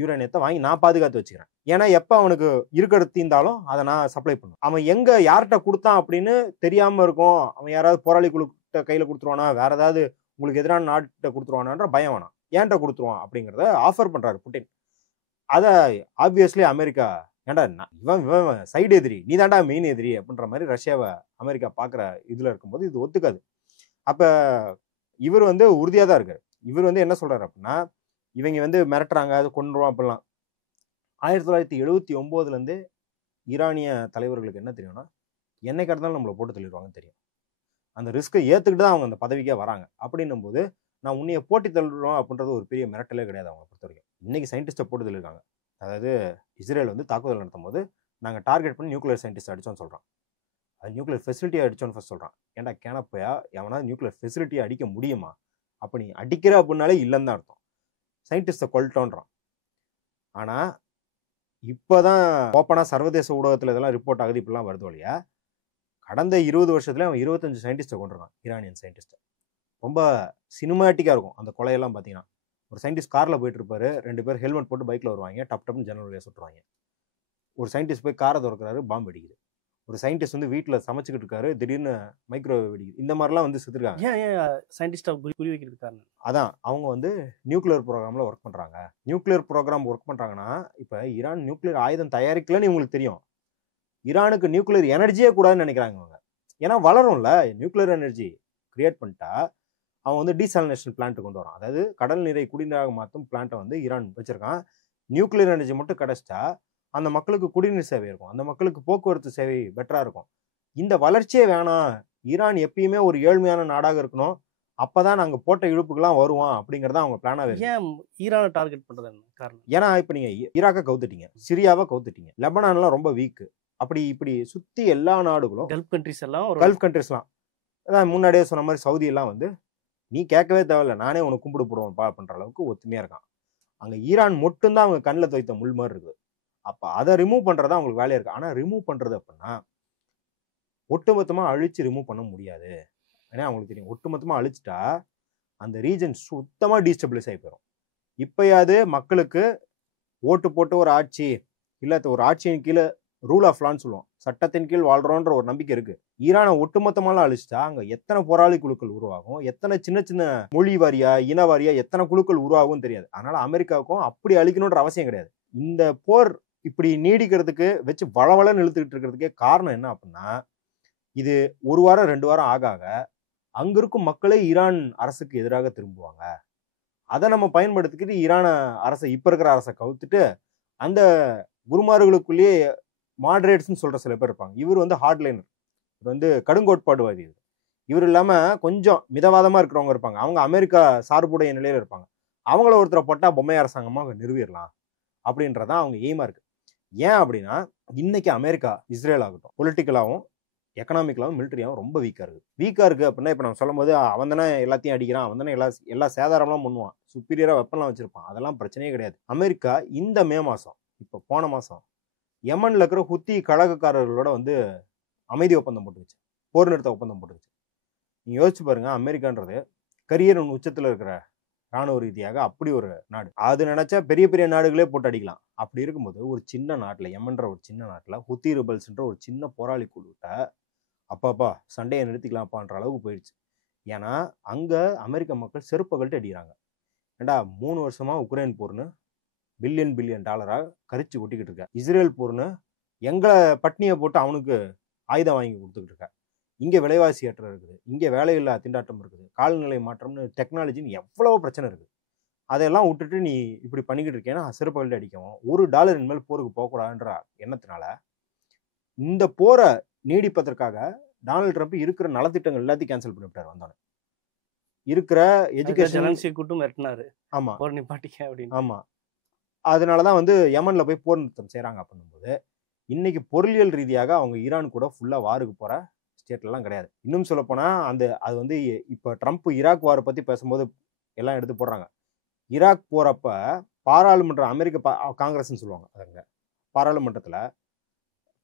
யுரேனியத்தை வாங்கி நான் பாதுகாத்து வச்சுக்கிறேன். ஏன்னா எப்போ அவனுக்கு இருக்கிறது தீர்ந்தாலும் அதை நான் சப்ளை பண்ணுவேன். அவன் எங்கே யார்கிட்ட கொடுத்தான் அப்படின்னு தெரியாமல் இருக்கும், அவன் யாராவது போராளி குழுக்கிட்ட கையில் கொடுத்துருவானா, வேற ஏதாவது உங்களுக்கு எதிரான நாட்டை கொடுத்துருவானான்ற பயம் வேணாம், ஏன்ட்ட கொடுத்துருவான் அப்படிங்கிறத ஆஃபர் பண்ணுறாரு புட்டின். அதை ஆப்வியஸ்லி அமெரிக்கா, ஏன்டா இவன் சைடு எதிரி, நீ தாண்டா மெயின் எதிரி அப்படின்ற மாதிரி ரஷ்யாவை அமெரிக்கா பார்க்குற இதில் இருக்கும்போது இது ஒத்துக்காது. அப்போ இவர் வந்து உறுதியாக தான் இருக்கார். இவர் வந்து என்ன சொல்கிறார் அப்படின்னா, இவங்க வந்து மிரட்டுறாங்க, அது கொண்டுருவோம் அப்படிலாம். 1979 ஈரானிய தலைவர்களுக்கு என்ன தெரியும்னா, என்னைக்கு இருந்தாலும் நம்மளை போட்டு தள்ளிடுவாங்கன்னு தெரியும். அந்த ரிஸ்க்கை ஏற்றுக்கிட்டு தான் அவங்க அந்த பதவிக்கே வராங்க. அப்படின்னும் போது நான் உன்னைய போட்டி தள்ளுறோம் அப்படின்றது ஒரு பெரிய மிரட்டலே கிடையாது அவங்களை பொறுத்த வரைக்கும். இன்னைக்கு சயின்டிஸ்ட்டை போட்டு தள்ளிருக்காங்க. அதாவது இஸ்ரேல் வந்து தாக்குதல் நடத்தும் போது நாங்கள் டார்கெட் பண்ணி நியூக்ளியர் சயின்டிஸ்ட் அடிச்சோன்னு சொல்கிறான். அது நியூக்ளியர் ஃபெசிலிட்டியை அடிச்சோன்னு ஃபர்ஸ்ட் சொல்கிறான். ஏன்டா கேனப்பையா, எவனாவது நியூக்ளியர் ஃபெசிலிட்டியை அடிக்க முடியுமா? அப்போ நீ அடிக்கிற அப்படின்னாலே இல்லைன்னு தான் அர்த்தம். சயின்டிஸ்ட்டை கொல்லிட்டோன்றான். ஆனால் இப்போ தான் ஓப்பனாக சர்வதேச ஊடகத்தில் இதெல்லாம் ரிப்போர்ட் ஆகுது, இப்படிலாம் வருது இல்லையா. கடந்த 20 வருஷத்துல அவன் 25 சயின்டிஸ்ட்டை கொண்டிருக்கான், ஈரானியன் சயின்டிஸ்ட்டை. ரொம்ப சினிமாட்டிக்காக இருக்கும் அந்த கொலையெல்லாம். பார்த்தீங்கன்னா ஒரு சயின்டிஸ்ட் காரில் போயிட்டு இருப்பாரு, 2 பேர் ஹெல்மெட் போட்டு பைக்கில் வருவாங்க, டப் டப்னு ஜன்னல் வழியாக சுட்டுருவாங்க. ஒரு சயின்டிஸ்ட் போய் காரை திறக்கிறாரு, பாம்பு அடிக்குது. ஒரு சயின்டிஸ்ட் வந்து வீட்டில் சமைச்சுக்கிட்டு இருக்காரு, திடீர்னு மைக்ரோவேவ் வெடிக்குது. இந்த மாதிரிலாம் வந்து செத்துருக்காங்க. ஏன் சயின்டிஸ்டா குறி வைக்கிறது காரணம்? அதான் அவங்க வந்து நியூக்ளியர் ப்ரோக்ராமில் ஒர்க் பண்ணுறாங்க. நியூக்ளியர் ப்ரோக்ராம் ஒர்க் பண்ணுறாங்கன்னா, இப்போ ஈரான் நியூக்ளியர் ஆயுதம் தயாரிக்கலன்னு உங்களுக்கு தெரியும். ஈரானுக்கு நியூக்ளியர் எனர்ஜியே கூடாதுன்னு நினைக்கிறாங்க அவங்க. ஏன்னா வளரும்ல, நியூக்ளியர் எனர்ஜி கிரியேட் பண்ணிட்டா அவன் வந்து டீசாலினேஷன் பிளான்ட் கொண்டு வரான். அதாவது கடல் நீரை குடிநீராக மாற்றும் பிளான்ட்டை வந்து ஈரான் வச்சிருக்கான். நியூக்ளியர் எனர்ஜி மட்டும் கிடைச்சிட்டா அந்த மக்களுக்கு குடிநீர் சேவை இருக்கும், அந்த மக்களுக்கு போக்குவரத்து சேவை பெட்டரா இருக்கும். இந்த வளர்ச்சியே வேணாம், ஈரான் எப்பயுமே ஒரு ஏழ்மையான நாடாக இருக்கணும், அப்பதான் நாங்க போட்ட இழுப்புக்கெல்லாம் வருவான் அப்படிங்கறத அவங்க பிளானாவே இருக்கு. ஏன் ஈரானை டார்கெட் பண்றது என்ன காரணம்? ஏன்னா இப்ப நீங்க ஈராக்கை கவுத்துட்டீங்க, சிரியாவை கவுத்துட்டீங்க, லெபனான்லாம் ரொம்ப வீக். அப்படி இப்படி சுத்தி எல்லா நாடுகளும் கல்ஃப் கண்ட்ரிஸ் எல்லாம் கல்ஃப் கண்ட்ரிஸ்லாம் அதான் முன்னாடியே சொன்ன மாதிரி சவுதி எல்லாம் வந்து நீ கேட்கவே தேவையில்ல, நானே உனக்கு கும்பிடு போடுவேன்ப்பா அப்படின்ற அளவுக்கு ஒத்துமையா இருக்கான். அங்க ஈரான் மட்டும்தான் அவங்க கண்ணில் துவைத்த முள் மாதிரி இருக்குது. அப்ப அதை ரிமூவ் பண்றதா அவங்களுக்கு வேலையா இருக்கு. ஆனா ரிமூவ் பண்றது அப்படின்னா ஒட்டுமொத்தமா அழிச்சு ரிமூவ் பண்ண முடியாது. ஏன்னா அவங்களுக்கு தெரியும், ஒட்டுமொத்தமா அழிச்சிட்டா அந்த ரீஜன் சுத்தமா டீஸ்டபிளைஸ் ஆகி போயிடும். இப்பயாவது மக்களுக்கு ஓட்டு போட்டு ஒரு ஆட்சி இல்ல ஒரு ஆட்சியின் கீழே ரூல் ஆஃப் லான்னு சொல்லுவோம், சட்டத்தின் கீழ் வாழ்றோன்ற ஒரு நம்பிக்கை இருக்கு. ஈரானை ஒட்டுமொத்தமாலாம் அழிச்சிட்டா அங்க எத்தனை போராளி குழுக்கள் உருவாகும், எத்தனை சின்ன சின்ன மொழி வாரியா இன வாரியா எத்தனை குழுக்கள் உருவாகும் தெரியாது. அதனால அமெரிக்காவுக்கும் அப்படி அழிக்கணுன்ற அவசியம் கிடையாது. இந்த போர் இப்படி நீடிக்கிறதுக்கு வச்சு வளவளன்னு இழுத்துக்கிட்டு இருக்கிறதுக்கே காரணம் என்ன அப்படின்னா, இது ஒரு வாரம் 2 வாரம் ஆக ஆக அங்க இருக்கும் மக்களே ஈரான் அரசுக்கு எதிராக திரும்புவாங்க. அதை நம்ம பயன்படுத்திக்கிட்டு ஈரான அரசை இப்ப இருக்கிற அரசை கவுத்துட்டு அந்த குருமார்களுக்குள்ளேயே மாடரேட்ஸ்ன்னு சொல்ற சில பேர் இருப்பாங்க. இவர் வந்து ஹார்ட்லைனர், இவர் வந்து கடுங்கோட்பாடுவாதி. இவர் இல்லாம கொஞ்சம் மிதவாதமா இருக்கிறவங்க இருப்பாங்க, அவங்க அமெரிக்கா சார்புடைய நிலையில இருப்பாங்க. அவங்கள ஒருத்தரை போட்டா பொம்மை அரசாங்கமா நிறுவிடலாம் அப்படின்றதான் அவங்க எய்மா இருக்கு. ஏன் அப்படின்னா இன்னைக்கு அமெரிக்கா இஸ்ரேல் ஆகட்டும் பொலிட்டிக்கலாவும் எக்கனாமிக்கலாவும் மிலிட்டரியாவும் ரொம்ப வீக்கா இருக்கு அப்படின்னா, இப்ப நம்ம சொல்லும் போது அவன் தானே எல்லாத்தையும் அடிக்கிறான், அவன் தானே எல்லா சேதாரம்லாம் பண்ணுவான், சுப்பீரியரா வெப்பன்லாம் வச்சிருப்பான், அதெல்லாம் பிரச்சனையே கிடையாது. அமெரிக்கா இந்த மே மாசம் இப்ப போன மாசம் யமன்ல இருக்கிற ஹுத்தி கழகக்காரர்களோட வந்து அமைதி ஒப்பந்தம் போட்டுருச்சு, போர் நிறுத்த ஒப்பந்தம் போட்டுருச்சு. நீங்க யோசிச்சு பாருங்க, அமெரிக்கான்றது கரியர் உச்சத்துல இருக்கிற ராணுவ ரீதியாக அப்படி ஒரு நாடு. அது நினைச்சா பெரிய பெரிய நாடுகளே போட்டு அடிக்கலாம். அப்படி இருக்கும்போது ஒரு சின்ன நாட்டுல, யமன்ற ஒரு சின்ன நாட்டுல ஹுத்தி ரிபல்ஸ்ன்ற ஒரு சின்ன போராளி குழுட்ட அப்பாப்பா சண்டையை நிறுத்திக்கலாம்ப்பான்ற அளவுக்கு போயிடுச்சு. ஏன்னா அங்க அமெரிக்க மக்கள் செருப்பை கழட்டி அடிக்கிறாங்க. ஏண்டா 3 வருஷமா உக்ரைன் போர்னு பில்லியன் டாலரா கரிச்சு கொட்டிக்கிட்டு இருக்க, இஸ்ரேல் போர்னு எங்களை பட்னியை போட்டு அவனுக்கு ஆயுதம் வாங்கி கொடுத்துக்கிட்டு இருக்க, இங்க விலைவாசி ஏற்றம் இருக்குது, இங்க வேலையில்லா திண்டாட்டம் இருக்குது, காலநிலை மாற்றம்னு டெக்னாலஜின்னு எவ்வளவோ பிரச்சனை இருக்கு. அதையெல்லாம் விட்டுட்டு நீ இப்படி பண்ணிக்கிட்டு இருக்கேன்னா செருப்பை கழட்டி அடிக்கவும், $1 இனிமேல் போருக்கு போகக்கூடாதுன்ற எண்ணத்தினால இந்த போரை நீடிப்பதற்காக டொனால்ட் ட்ரம்ப் இருக்கிற நலத்திட்டங்கள் எல்லாத்தையும் கேன்சல் பண்ணிவிட்டார். வந்தோடனே இருக்கிற எஜுகேஷன் கூட்டும் மிரட்டினாரு, ஆமா போர் நிப்பாட்டிக்க அப்படின்னு. ஆமா, அதனாலதான் வந்து யமன்ல போய் போர் நிறுத்தம் செய்யறாங்க. அப்படின்னும்போது இன்னைக்கு பொருளியல் ரீதியாக அவங்க ஈரான் கூட ஃபுல்லா வாருக்கு போற ஸ்டேட்லாம் கிடையாது. இன்னும் சொல்ல போனா அது வந்து இப்ப ட்ரம்ப் ஈராக் வாரை பத்தி பேசும்போது எல்லாம் எடுத்து போடுறாங்க. ஈராக் போறப்ப பாராளுமன்ற அமெரிக்க காங்கிரஸ்ன்னு சொல்லுவாங்க, அதுங்க பாராளுமன்றத்துல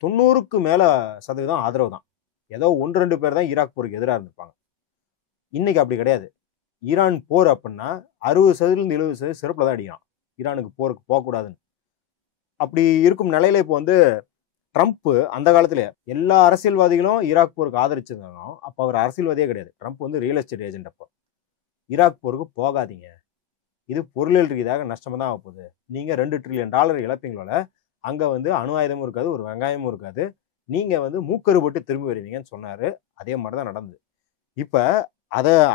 90க்கு மேல சதவீதம் ஆதரவு தான். ஏதோ 1-2 பேர் தான் ஈராக் போருக்கு எதிராக இருந்திருப்பாங்க. இன்னைக்கு அப்படி கிடையாது. ஈரான் போர் அப்படின்னா 60% 70% செருப்புல தான் அடிக்கிறான், ஈரானுக்கு போருக்கு போகக்கூடாதுன்னு. அப்படி இருக்கும் நிலையில இப்போ வந்து ட்ரம்ப் அந்த காலத்துல எல்லா அரசியல்வாதிகளும் ஈராக் போருக்கு ஆதரிச்சிருந்தாலும் அப்ப அவர் அரசியல்வாதியே கிடையாது. ட்ரம்ப் வந்து ரியல் எஸ்டேட் ஏஜென்ட். அப்போ ஈராக் போருக்கு போகாதீங்க, இது பொருளியல் ரீதியாக நஷ்டமா தான் ஆக போகுது, நீங்க $2 ட்ரில்லியன் இழப்பீங்களோட, அங்க வந்து அணு ஆயுதமும் இருக்காது, ஒரு வெங்காயமும் இருக்காது, நீங்க வந்து மூக்கறுபட்டு திரும்பி வருவீங்கன்னு சொன்னாரு. அதே மாதிரிதான் நடந்தது. இப்ப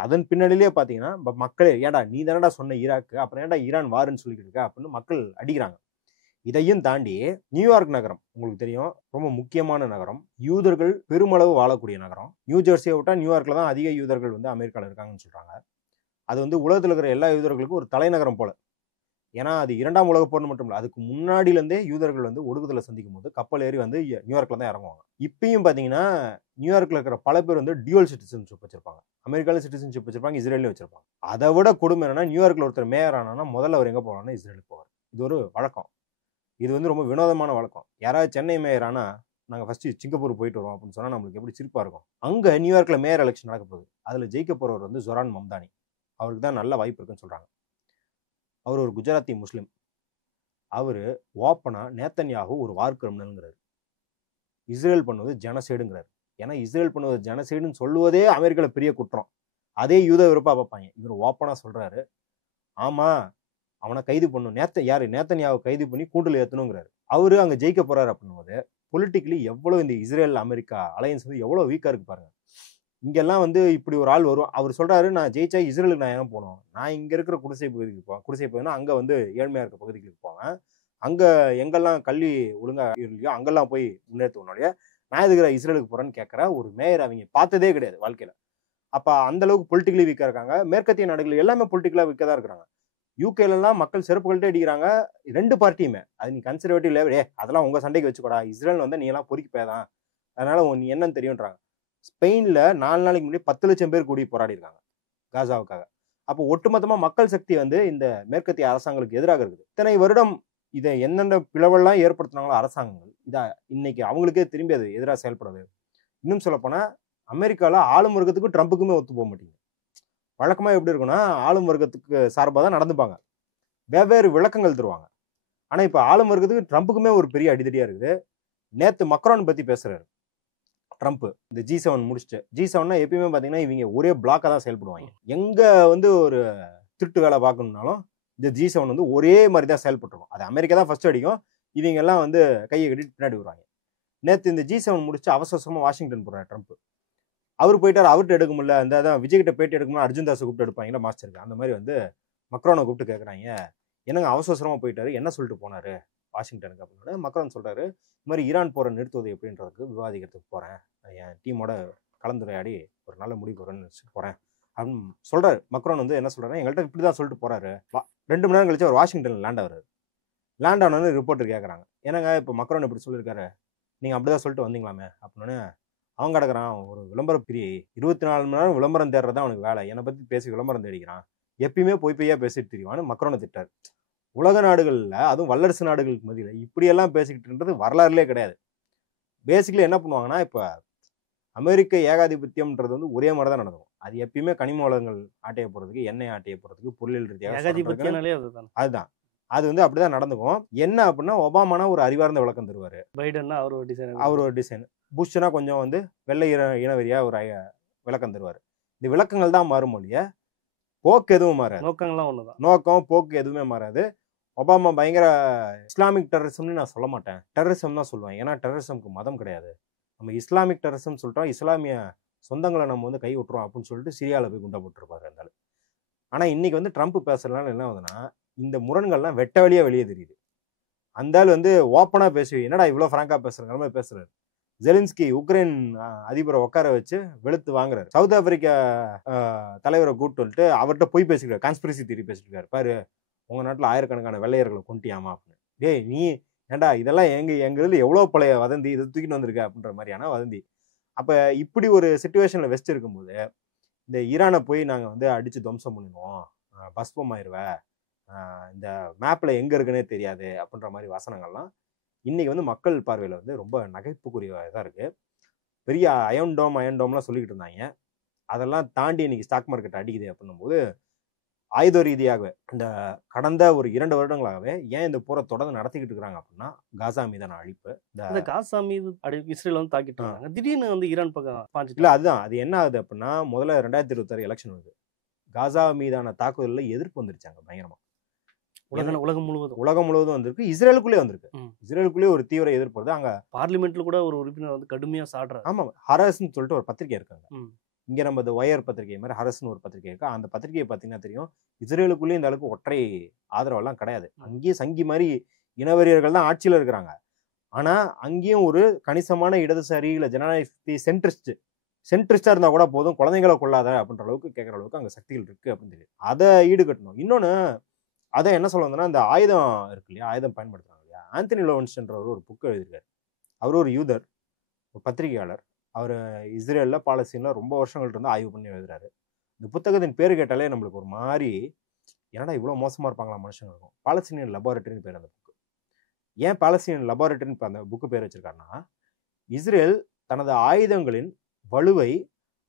அதன் பின்னணியிலேயே பாத்தீங்கன்னா மக்களே, ஏன்டா நீ தானடா சொன்ன ஈராக்கு, அப்புறம் ஏன்டா ஈரான் வாருன்னு சொல்லிட்டு இருக்க அப்படின்னு மக்கள் அடிக்கிறாங்க. இதையும் தாண்டி நியூயார்க் நகரம் உங்களுக்கு தெரியும், ரொம்ப முக்கியமான நகரம், யூதர்கள் பெருமளவு வாழக்கூடிய நகரம். நியூ ஜெர்சியை விட்டா நியூயார்க்ல தான் அதிக யூதர்கள் வந்து அமெரிக்கால இருக்காங்கன்னு சொல்றாங்க. அது வந்து உலகத்தில் இருக்கிற எல்லா யூதர்களுக்கும் ஒரு தலைநகரம் போல. ஏன்னா அது 2ஆம் உலக போர்னு மட்டும் இல்லை, அதுக்கு முன்னாடியிலேருந்தே யூதர்கள் வந்து ஒடுக்குதலை சந்திக்கும் போது கப்பல் ஏறி வந்து நியூயார்க்ல தான் இறங்குவாங்க. இப்பயும் பார்த்தீங்கன்னா நியூயார்க்ல இருக்கிற பல பேர் வந்து டியூவல் சிட்டிசன்ஷிப் வச்சிருப்பாங்க, அமெரிக்கால சிட்டிசன்ஷிப் வச்சிருப்பாங்க, இஸ்ரேலையும் வச்சிருப்பாங்க. அதை விட கொடுமை என்னன்னா, நியூயார்க்ல ஒருத்தர் மேயர் ஆனா முதல்ல அவர் எங்க போவாங்கன்னா இஸ்ரேலுக்கு போவார். இது ஒரு வழக்கம், இது வந்து ரொம்ப வினோதமான வழக்கம். யாராவது சென்னை மேயர் ஆனா நாங்கள் ஃபர்ஸ்ட் சிங்கப்பூர் போயிட்டு வரோம் அப்படின்னு சொன்னா நம்மளுக்கு எப்படி சிரிப்பா இருக்கும். அங்க நியூயார்க்ல மேயர் எலெக்ஷன் நடக்க போகுது, அதுல ஜெயிக்க போறவர் வந்து ஜொரான் மம்தானி. அவருக்கு தான் நல்ல வாய்ப்பு இருக்குன்னு சொல்றாங்க. அவர் ஒரு குஜராத்தி முஸ்லிம். அவரு ஓப்பனா நேத்தன்யாகு ஒரு வார் கிரிமினல்ங்கிறாரு. இஸ்ரேல் பண்ணுவது ஜெனசைடுங்கிறாரு. ஏன்னா இஸ்ரேல் பண்ணுவது ஜெனசைடுன்னு சொல்லுவதே அமெரிக்காவில் பெரிய குற்றம். அதே யூத வெறுப்பா பார்ப்பாங்க. இவர் ஓப்பனா சொல்றாரு, ஆமா அவனை கைது பண்ணும், நேத்தன்யாவை கைது பண்ணி கூண்டில் ஏற்றணுங்கிறாரு. அவரு அங்க ஜெயிக்க போறாரு அப்படின்னும் பொலிட்டிக்கலி எவ்வளவு இந்த இஸ்ரேல் அமெரிக்கா அலையன்ஸ் வந்து எவ்வளவு வீக்கா இருக்கு பாருங்க. இங்கெல்லாம் வந்து இப்படி ஒரு ஆள் வரும். அவர் சொல்றாரு, நான் ஜெயிச்சா இஸ்ரேலுக்கு நான் ஏன் போகணும், நான் இங்க இருக்கிற குடிசை பகுதிக்கு போவேன். குடிசை பகுதினா அங்க வந்து ஏழ்மையா இருக்க பகுதிக்கு போவேன். அங்க எங்கெல்லாம் கல்வி ஒழுங்கா இல்லையோ அங்கெல்லாம் போய் முன்னேற்றவனுடைய நான் எதுக்குற இஸ்ரேலுக்கு போறேன்னு கேட்கற ஒரு மேயர் அவங்க பார்த்ததே கிடையாது வாழ்க்கையில. அப்ப அந்த அளவுக்கு பொலிட்டிக்கலி வீக்கா இருக்காங்க. மேற்கத்திய நாடுகள் எல்லாமே பொலிட்டிக்கலா வீக்கா தான் இருக்கிறாங்க. யூகேல எல்லாம் மக்கள் செருப்புகள்ட்டே அடிக்கிறாங்க 2 பார்ட்டியுமே. அது நீ கன்சர்வேட்டிவ் லேவர், அதெல்லாம் உங்க சண்டைக்கு வச்சுக்கூடா, இஸ்ரேல் வந்து நீ எல்லாம் பொறுக்கி போயதான், அதனால நீ என்னன்னு தெரியும்ன்றாங்க. ஸ்பெயின்ல 4 நாளைக்கு முன்னாடி 10 லட்சம் பேர் கூடி போராடி இருக்காங்க காசாவுக்காக. அப்போ ஒட்டுமொத்தமா மக்கள் சக்தி வந்து இந்த மேற்கத்திய அரசாங்கங்களுக்கு எதிராக இருக்குது. இத்தனை வருடம் இதை என்னென்ன பிளவெல்லாம் ஏற்படுத்தினாங்களோ அரசாங்கங்கள், இதா இன்னைக்கு அவங்களுக்கே திரும்பி அது எதிராக செயல்படுது. இன்னும் சொல்ல போனா அமெரிக்கால ஆளும் வர்க்கத்துக்கும் ட்ரம்புக்குமே ஒத்து போக மாட்டேங்குது. வழக்கமா எப்படி இருக்குன்னா ஆளும் வர்க்கத்துக்கு சார்பாக தான் நடந்துப்பாங்க, வெவ்வேறு விளக்கங்கள் தருவாங்க. ஆனா இப்ப ஆளும் வர்க்கத்துக்கு ட்ரம்புக்குமே ஒரு பெரிய அடிதடியா இருக்குது. நேத்து மக்ரான் பத்தி பேசுறாரு ட்ரம்ப், இந்த G7 முடிச்சுட்டு. G7 எப்பயுமே பாத்தீங்கன்னா இவங்க ஒரே பிளாக்கா தான் செயல்படுவாங்க. எங்க வந்து ஒரு திருட்டு வேலை பார்க்கணும்னாலும் இந்த G7 வந்து ஒரே மாதிரி தான் செயல்பட்டுருக்கும். அது அமெரிக்கா தான் ஃபர்ஸ்ட் அடிக்கும், இவங்க எல்லாம் வந்து கையை கட்டிட்டு பின்னாடி வருவாங்க. நேத்து இந்த G7 முடிச்சு அவசரமா வாஷிங்டன் போறாரு ட்ரம்ப். அவர் போயிட்டாரு, அவர்கிட்ட எடுக்க முடியல. அந்த விஜய் கிட்ட பேட்டி எடுக்கணும், அர்ஜுன் தாஸை கூப்பிட்டு எடுப்பாங்களா மாஸ்டருக்கு, அந்த மாதிரி வந்து மக்ரானை கூப்பிட்டு கேட்குறாங்க, என்னங்க அவசரமா போயிட்டாரு, என்ன சொல்லிட்டு போனாரு வாஷிங்டனுக்கு அப்படின்னு. மக்ரான் சொல்றாரு, இந்த மாதிரி ஈரான் போரை நிறுத்துவது எப்படின்றதுக்கு விவாதிக்கிறதுக்கு போறேன், என் டீமோட கலந்துரையாடி ஒரு நல்ல முடிவு வரேன்னு போறேன் அப்படின்னு சொல்றாரு. மக்ரான் வந்து என்ன சொல்றாரு, எங்கள்கிட்ட இப்படிதான் சொல்லிட்டு போறாரு. 2 மணி நேரம் கழிச்சு அவர் வாஷிங்டன்ல லேண்ட் ஆகுறாரு. லேண்ட் ஆனோன்னு ரிப்போர்ட்டர் கேட்குறாங்க, என்னங்க இப்போ மக்ரான் இப்படி சொல்லியிருக்காரு, நீங்க அப்படிதான் சொல்லிட்டு வந்தீங்களாமே அப்படின்னு. அவன் கிடக்குறான் ஒரு விளம்பர பிரியை, 24 மணி நேரம் விளம்பரம் தேடுறதா அவனுக்கு வேலை, என்னை பத்தி பேசி விளம்பரம் தேடிக்கிறான், எப்பயுமே பொய்யா பேசிட்டு தெரியுவான்னு மக்ரானை திட்டாரு. உலக நாடுகள்ல அதுவும் வல்லரசு நாடுகளுக்கு மத்தியில இப்படியெல்லாம் பேசிக்கிட்டுன்றது வரலாறுலே கிடையாது. பேசிக்கலி என்ன பண்ணுவாங்கன்னா, இப்ப அமெரிக்க ஏகாதிபத்தியம்ன்றது வந்து ஒரே மாதிரி தான் நடக்கும். அது எப்பயுமே கனிம வளங்கள் ஆட்டைய போறதுக்கு, எண்ணெய் ஆட்டைய போறதுக்கு, பொருளியல் ரீதியாக அதுதான். அது வந்து அப்படிதான் நடந்துக்கும். என்ன அப்படின்னா, ஒபாமானா ஒரு அறிவார்ந்த விளக்கம் தருவாரு, பைடன்னா அவர் ஒரு டிசைன், புஷ்னா கொஞ்சம் வந்து வெள்ளை இனவெறியா ஒரு விளக்கம் தருவாரு. இந்த விளக்கங்கள் தான் மாறும் ஒழிய போக்கு எதுவும் மாறாது. நோக்கங்கள்லாம் ஒண்ணுதான். நோக்கம் போக்கு எதுவுமே மாறாது. ஒபாமா பயங்கர இஸ்லாமிக் டெரரிசம்னு நான் சொல்ல மாட்டேன், டெரரிசம் தான் சொல்லுவேன். ஏன்னா டெரரிசம்க்கு மதம் கிடையாது. நம்ம இஸ்லாமிக் டெரரிசம் சொல்லிட்டோம், இஸ்லாமிய சொந்தங்களை நம்ம வந்து கை விட்டுறோம் அப்படின்னு சொல்லிட்டு சிரியாவில் போய் குண்டா போட்டுருப்பாரு இருந்தாலும். ஆனா இன்னைக்கு வந்து ட்ரம்ப் பேசுறதுனால என்ன ஆகுதுன்னா, இந்த முரண்கள்லாம் வெட்ட வழியா வெளியே தெரியுது. அந்த ஆள் வந்து ஓப்பனா பேசி, என்னடா இவ்வளவு பிராங்கா பேசுற மாதிரி பேசுறாரு. ஜெலின்ஸ்கி உக்ரைன் அதிபரை உட்கார வச்சு வெளுத்து வாங்குறாரு. சவுத் ஆப்பிரிக்கா தலைவரை கூப்பிட்டு வந்துட்டு அவர்கிட்ட போய் பேசிக்கிறார், கான்ஸ்பிரசி தியரி பேசிட்டு இருக்காரு. பாரு, உங்க நாட்டுல ஆயிரக்கணக்கான வெள்ளையர்களை கொண்டியாமா அப்படின்னு. டேய் நீ ஏண்டா இதெல்லாம் எங்க இதுல எவ்வளவு பழைய வதந்தி, இதை தூக்கிட்டு வந்திருக்க அப்படின்ற மாதிரியான வதந்தி. அப்ப இப்படி ஒரு சிச்சுவேஷன்ல வெஸ்ட் இருக்கும்போது இந்த ஈரானை போய் நாங்க வந்து அடிச்சு துவம்சம் பண்ணிடுவோம், பஸ்பம் ஆயிடுவேன், இந்த மேப்ல எங்க இருக்குன்னே தெரியாது அப்படின்ற மாதிரி வசனங்கள்லாம் இன்னைக்கு வந்து மக்கள் பார்வையில வந்து ரொம்ப நகைப்புக்குரியதாக இருக்கு. பெரிய அயன் டோம்லாம் சொல்லிக்கிட்டு இருந்தாங்க. அதெல்லாம் தாண்டி இன்னைக்கு ஸ்டாக் மார்க்கெட் அடிக்குது அப்படின்னும் போது, ஆயுத ரீதியாக இந்த கடந்த ஒரு 2 வருடங்களாகவே ஏன் இந்த போரை தொடர்ந்து நடத்திக்கிட்டு இருக்காங்க அப்படின்னா, காசா மீதான அழிப்பு. இந்த காசா மீது இஸ்ரேல் வந்து தாக்கிட்டு இருக்காங்க, திடீர்னு வந்து ஈரான் பக்கம் இல்ல. அதுதான் அது என்ன ஆகுது அப்படின்னா, முதல்ல 2026 எலெக்ஷன் வருது, காசா மீதான தாக்குதல்ல எதிர்ப்பு வந்துருச்சாங்க பயங்கரமா. உலகம் முழுவதும் வந்திருக்கு, இஸ்ரேலுக்குள்ளே வந்திருக்கு. இஸ்ரேலுக்குள்ளே ஒரு தீவிர எதிர்ப்பு வருது. அங்க பார்லிமெண்ட்ல கூட ஒரு உறுப்பினர் வந்து கடுமையா சாடுறாரு. ஆமா, ஹரஸ்ன்னு சொல்லிட்டு ஒரு பத்திரிகை இருக்காங்க இங்க, நம்ம இந்த ஒயர் பத்திரிகை மாதிரி ஹரஸ்ன்னு ஒரு பத்திரிகை இருக்கு. அந்த பத்திரிகையை பார்த்தீங்கன்னா தெரியும், இஸ்ரேலுக்குள்ளேயே இந்த அளவுக்கு ஒற்றை ஆதரவெல்லாம் கிடையாது. அங்கேயே சங்கி மாதிரி இனவெறியர்கள் தான் ஆட்சியில் இருக்கிறாங்க. ஆனா அங்கேயும் ஒரு கணிசமான இடதுசாரி இல்ல ஜனநாயகத்தை சென்ட்ரிஸ்டா இருந்தா கூட போதும், குழந்தைங்களை கொள்ளாத அப்படின்ற அளவுக்கு கேட்கற அளவுக்கு அங்க சக்திகள் இருக்கு அப்படின்னு தெரியும். அதை ஈடுகட்டணும். இன்னொன்னு அதை என்ன சொல்ல வந்தோம்னா, இந்த ஆயுதம் இருக்கு இல்லையா, ஆயுதம் பயன்படுத்துறாங்க இல்லையா, ஆந்தனி லோவன்ஸ்ன்றவர் ஒரு புக் எழுதியிருக்காரு. அவர் ஒரு யூதர், ஒரு பத்திரிகையாளர். அவர் இஸ்ரேல்ல பாலஸ்தீன்ல ரொம்ப வருஷங்கள்ட்ட இருந்து ஆய்வு பண்ணி எழுதுறாரு. இந்த புத்தகத்தின் பேரு கேட்டாலே நம்மளுக்கு ஒரு மாதிரி, என்னடா இவ்வளோ மோசமா இருப்பாங்களா மனுஷங்க இருக்கும். பாலஸ்தீனியன் லெபார்டரின்னு பேர் அந்த புக்கு. ஏன் பாலஸ்தீனியன் லெபார்டரின்னு அந்த புக்கு பேர் வச்சிருக்காருன்னா, இஸ்ரேல் தனது ஆயுதங்களின் வலுவை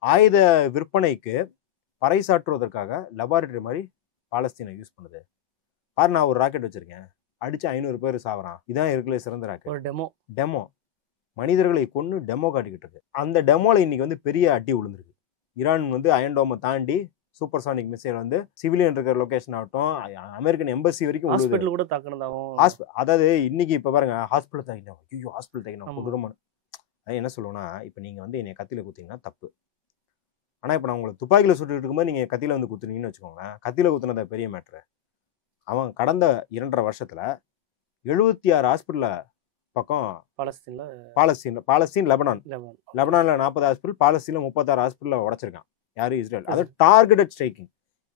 ஆயுத விற்பனைக்கு பறைசாற்றுவதற்காக லெபார்டரி மாதிரி பாலஸ்தீனை யூஸ் பண்ணுது. பாரு, நான் ஒரு ராக்கெட் வச்சிருக்கேன், அடிச்சு 500 பேர் சாவறான், இதான் இருக்குல்ல சிறந்த ராக்கெட். ஒரு டெமோ மனிதர்களை கொன்று டெமோ காட்டிக்கிட்டு இருக்கு. அந்த டெமோல இன்னைக்கு வந்து பெரிய அடி விழுந்திருக்கு. ஈரான் வந்து அயன் டோமை தாண்டி சூப்பர்சானிக் மிசைல் வந்து சிவிலியன் இருக்கிற லொகேஷன் ஆகட்டும், அமெரிக்கன் எம்பசி வரைக்கும் ஹாஸ்பிட்டல் கூட தாக்குனதாகவும். அதாவது இன்னைக்கு இப்ப பாருங்க, ஹாஸ்பிட்டல் தாக்கிட்டோம், ஐயோ ஹாஸ்பிட்டல் தாக்கிட்டோம் கொடூரமான. அது என்ன சொல்லுவோம்னா, இப்ப நீங்க வந்து என்னை கத்தியில குத்திங்கன்னா தப்பு. ஆனா இப்ப நான் உங்களை துப்பாக்கியில சுட்டுட்டு இருக்கும்போது நீங்க கத்தியில வந்து குத்துனீங்கன்னு வச்சுக்கோங்களேன், கத்தியில குத்துனதா பெரிய மேட்ரு. அவன் கடந்த 2.5 வருஷத்துல 76 ஹாஸ்பிட்டல்ல பக்கம் பாலஸ்தீன் லெபனான்ல 40 ஹாஸ்பிட்டல், பாலஸ்தீன்ல 36 ஹாஸ்பிட்டல்ல உடைச்சிருக்கான். யாரு? இஸ்ரேல். அது டார்கெட்டட் ஸ்ட்ரைக்கிங்.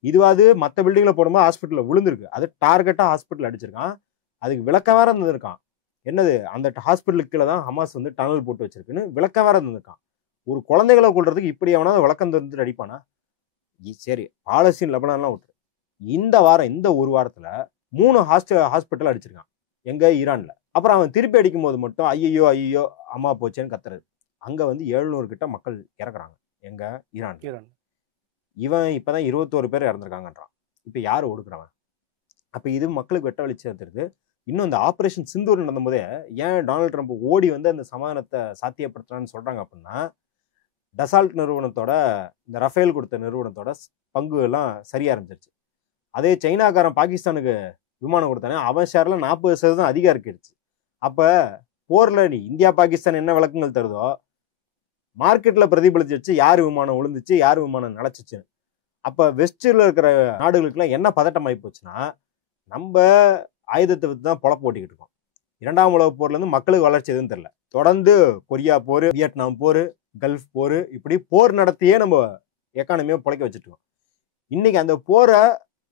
இதுவாது மற்ற பில்டிங்ல போடும்போது ஹாஸ்பிட்டல்ல விழுந்திருக்கு, அது டார்கெட்டா ஹாஸ்பிட்டல் அடிச்சிருக்கான். அதுக்கு விளக்கம் வேற இருந்திருக்கான். என்னது, அந்த ஹாஸ்பிட்டலுக்குள்ள தான் ஹமாஸ் வந்து டனல் போட்டு வச்சிருக்குன்னு விளக்கம் வேற இருந்திருக்கான். ஒரு குழந்தைகளை கொள்றதுக்கு இப்படி எவனா விளக்கம் தந்துட்டு அடிப்பானா? சரி, பாலஸ்தீன் லெபனான்லாம் விட்டுரு. இந்த வாரம், இந்த ஒரு வாரத்துல 3 ஹாஸ்பிட்டல் அடிச்சிருக்கான். எங்க? ஈரான்ல. அப்புறம் அவன் திருப்பி அடிக்கும் போது மட்டும் ஐயோ அம்மா போச்சேன்னு கத்துறது. அங்க வந்து 700 கிட்ட மக்கள் இறக்குறாங்க. எங்க? ஈரான். இவன் இப்பதான் 21 பேர் இறந்துருக்காங்கன்றான். இப்ப யாரு ஒடுக்குறவன்? அப்ப இது மக்களுக்கு வெட்ட வெளிச்சு எடுத்துருது. இன்னும் இந்த ஆபரேஷன் சிந்தூர் நடந்தும் போதே ஏன் டொனால்டு ட்ரம்ப் ஓடி வந்து அந்த சமாதானத்தை சாத்தியப்படுத்துறான்னு சொல்றாங்க அப்படின்னா, டசால்ட் நிறுவனத்தோட, இந்த ரஃபேல் கொடுத்த நிறுவனத்தோட பங்கு எல்லாம் சரியா இருந்துச்சு. அதே சைனாக்காரன் பாகிஸ்தானுக்கு விமானம் கொடுத்தானே, அவன் ஷேர்ல 40% அதிகம் இருக்கிடுச்சு. அப்ப போர்ல நீ இந்தியா பாகிஸ்தான் என்ன விளக்கங்கள் தருதோ மார்க்கெட்ல பிரதிபலிச்சிருச்சு, யாரு விமானம் விழுந்துச்சு, யாரு விமானம் நிலச்சிச்சு. அப்ப வெஸ்ட்ல இருக்கிற நாடுகளுக்குலாம் என்ன பதட்டம் ஆகி போச்சுன்னா, நம்ம ஆயுதத்தை வச்சு தான் பொழப்பு ஓட்டிக்கிட்டு இருக்கோம். 2ஆம் உலகப் போர்ல இருந்து மக்களுக்கு வளர்ச்சி எதுவும் தெரியல. தொடர்ந்து கொரியா போர், வியட்நாம் போர், கல்ஃப் போர், இப்படி போர் நடத்தியே நம்ம எக்கானமியை பொழைக்க வச்சுட்டு இருக்கோம். இன்னைக்கு அந்த போரை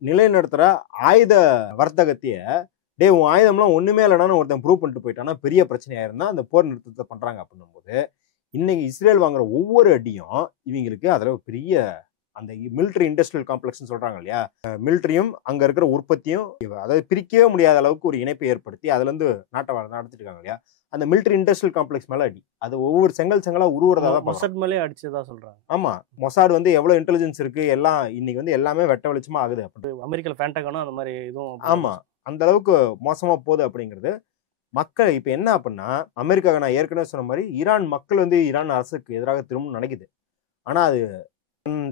நிலைநிறுத்துற ஆயுத வர்த்தகத்தையே, உன் ஆயுதம்லாம் ஒண்ணுமே இல்லைன்னு ஒருத்தன் ப்ரூவ் பண்ணிட்டு போயிட்டானா பெரிய பிரச்சனையா இருந்தா அந்த போர் நிறுத்தத்தை பண்றாங்க அப்படின்னும் போது, இன்னைக்கு இஸ்ரேல் வாங்குற ஒவ்வொரு அடியும் இவங்களுக்கு அதுல பெரிய அந்த மிலிட்டரி இண்டஸ்ட்ரியல் காம்ப்ளெக்ஸ் சொல்றாங்க இல்லையா, மிலிட்டரியும் அங்க இருக்கிற உற்பத்தியும் அதாவது பிரிக்கவே முடியாத அளவுக்கு ஒரு இணைப்பை ஏற்படுத்தி அதுல இருந்து நாட்டை நடத்திட்டு இருக்காங்க இல்லையா, அந்த மிலிட்டரி இண்டஸ்ட்ரியல் காம்ப்ளெக்ஸ் மேல அடி. அது ஒவ்வொரு செங்கலா உருவுறதா மொசாட் மேலே அடிச்சதா சொல்றாங்க. ஆமா, மொசாட் வந்து எவ்வளவு இன்டெலிஜென்ஸ் இருக்கு, எல்லாம் இன்னைக்கு வந்து எல்லாமே வெட்ட வெளிச்சமா ஆகுது. அமெரிக்கா பென்டகனும் அந்த மாதிரி இதுவும். ஆமா, அந்த அளவுக்கு மோசமா போகுது அப்படிங்கிறது. மக்கள் இப்ப என்ன அப்படின்னா, அமெரிக்கா நான் ஏற்கனவே சொன்ன மாதிரி ஈரான் மக்கள் வந்து ஈரான் அரசுக்கு எதிராக திரும்ப நினைக்குது. ஆனா அது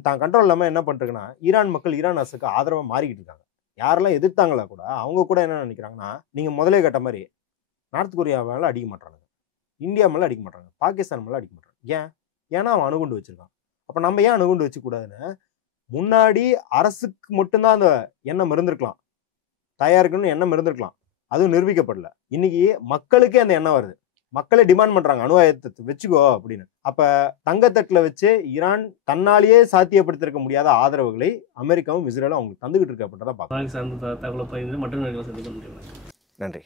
தான் கண்ட்ரோல் இல்லாம என்ன பண்ணிருக்குன்னா, ஈரான் மக்கள் ஈரான் அரசுக்கு ஆதரவா மாறிக்கிட்டு இருக்காங்க. யாரெல்லாம் எதிர்த்தாங்களா கூட அவங்க கூட என்ன நினைக்கிறாங்கன்னா, நீங்க முதலே கேட்ட மாதிரி நார்த் கொரியா மேல அடிக்க மாட்டாங்க, இந்தியா மேல அடிக்க மாட்டாங்க, பாகிஸ்தான் மேல அடிக்க மாட்டாங்க. ஏன்? ஏன்னா அவன் அணுகுண்டு வச்சிருக்கான். அப்ப நம்ம ஏன் அணுகுண்டு வச்சு கூடாதுன்னு, முன்னாடி அரசுக்கு மட்டும்தான் அந்த எண்ணம் இருந்திருக்கலாம், தயாரிக்கணும்னு எண்ணம் இருந்திருக்கலாம், அதுவும் நிரூபிக்கப்படல. இன்னைக்கு மக்களுக்கே அந்த எண்ணம் வருது. மக்களே டிமாண்ட் பண்றாங்க அணு ஆயுதத்தை வச்சுக்கோ அப்படின்னு. அப்ப தங்கத்தட்டுல வச்சு ஈரான் தன்னாலேயே சாத்தியப்படுத்திருக்க முடியாத ஆதரவுகளை அமெரிக்காவும் இஸ்ரேலும் அவங்களுக்கு தந்துகிட்டு இருக்கு அப்படின்றத பார்க்கலாம். நன்றி.